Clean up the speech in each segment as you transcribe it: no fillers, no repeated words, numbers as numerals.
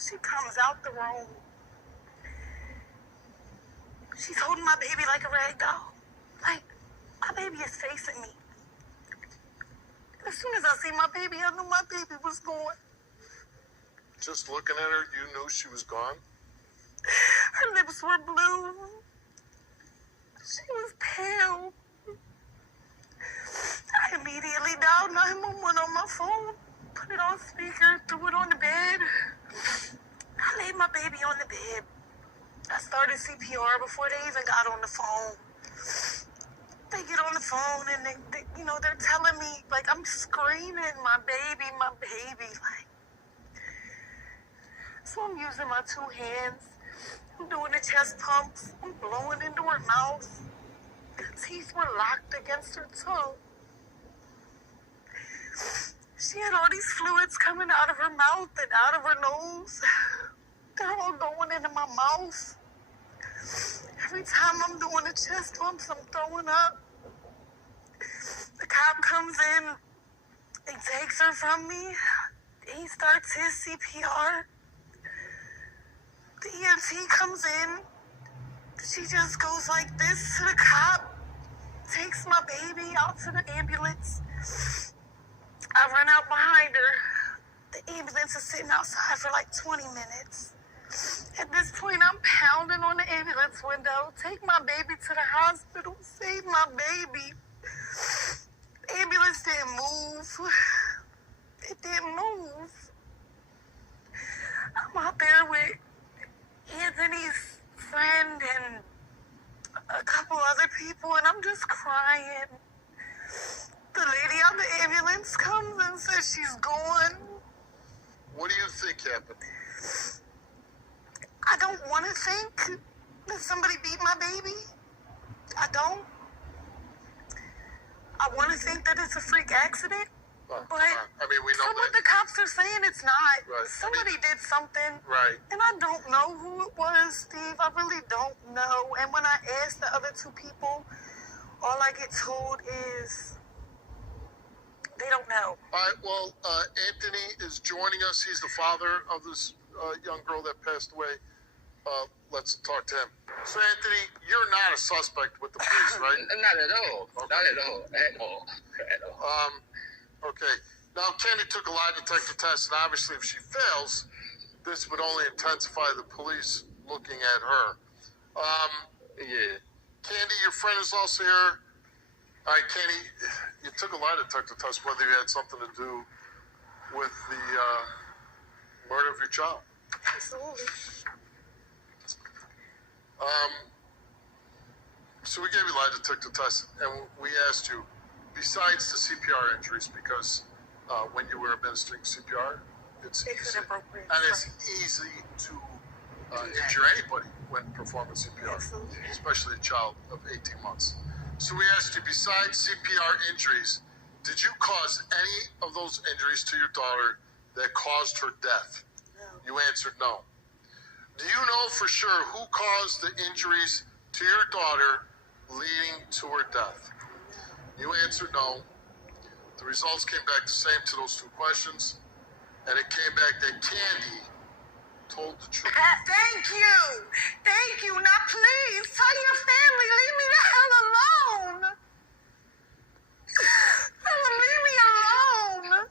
She comes out the room. She's holding my baby like a rag doll. Like, my baby is facing me. As soon as I see my baby, I knew my baby was gone. Just looking at her, you knew she was gone? Her lips were blue. She was pale. I immediately dialed 911 on my phone, put it on speaker, threw it on the bed. I laid my baby on the bed. I started CPR before they even got on the phone. They get on the phone and they're telling me, like, I'm screaming, my baby, like. So I'm using my two hands. I'm doing the chest pumps. I'm blowing into her mouth. Her teeth were locked against her tongue. She had all these fluids coming out of her mouth and out of her nose. They're all going into my mouth. Every time I'm doing the chest pumps, I'm throwing up. The cop comes in, he takes her from me. He starts his CPR. The EMT comes in. She just goes like this to the cop, takes my baby out to the ambulance. I run out behind her. The ambulance is sitting outside for like 20 minutes. At this point, I'm pounding on the ambulance window. Take my baby to the hospital. Save my baby. The ambulance didn't move. It didn't move. I'm out there with Anthony's friend and a couple other people, and I'm just crying. The lady on the ambulance comes and says she's gone. What do you think happened? I don't want to think that somebody beat my baby. I don't. I want to think that it's a freak accident. Well, but I mean, we know from what the cops are saying, it's not. Right. Somebody did something. Right. And I don't know who it was, Steve. I really don't know. And when I asked the other two people, all I get told is they don't know. All right, well, Anthony is joining us. He's the father of this young girl that passed away. Let's talk to him. So, Anthony, you're not a suspect with the police, right? Not at all. Okay. Not at all. At all. At all. Okay. Now, Kandie took a lie detector test, and obviously if she fails, this would only intensify the police looking at her. Yeah. Kandie, your friend is also here. All right, Kandie, you took a lie detector test, whether you had something to do with the murder of your child. Absolutely. So we gave you a lie detector test, and we asked you, besides the CPR injuries, because when you were administering CPR, it's easy, and it's easy to injure anybody when performing CPR, Absolutely. especially a child of 18 months. So we asked you, besides CPR injuries, did you cause any of those injuries to your daughter that caused her death? No. You answered no. Do you know for sure who caused the injuries to your daughter leading to her death? You answered no. The results came back the same to those two questions, and it came back that Kandie told the truth. Thank you. Thank you. Now, please, tell your family, leave me the hell alone. Tell them, leave me alone.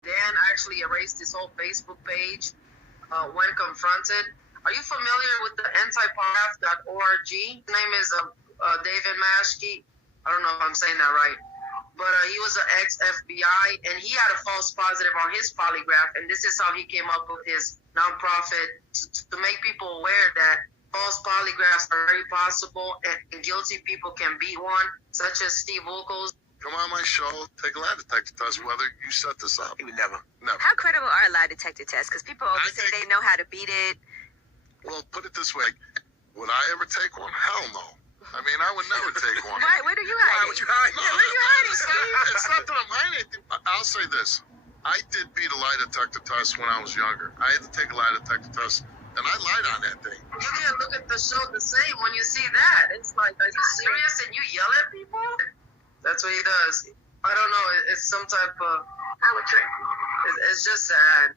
Dan actually erased his whole Facebook page when confronted. Are you familiar with the antipolygraph.org? His name is David Maschke. I don't know if I'm saying that right. but he was an ex-FBI, and he had a false positive on his polygraph, and this is how he came up with his nonprofit to make people aware that false polygraphs are very possible, and guilty people can beat one, such as Steve Wilkos. Come on my show, take a lie detector test, whether you set this up. Never. How credible are lie detector tests? Because people always say they know how to beat it. Well, put it this way. Would I ever take one? Hell no. I mean, I would never take one. Why? Where do you hide? Why would you hide? No, Yeah, where are you hiding, Steve? it's not that I'm hiding anything. I'll say this. I did beat a lie detector test when I was younger. I had to take a lie detector test, and I lied on that thing. You can't look at the show the same when you see that. It's like, are you serious? And you yell at people? That's what he does. I don't know. It's some type of... It's just sad.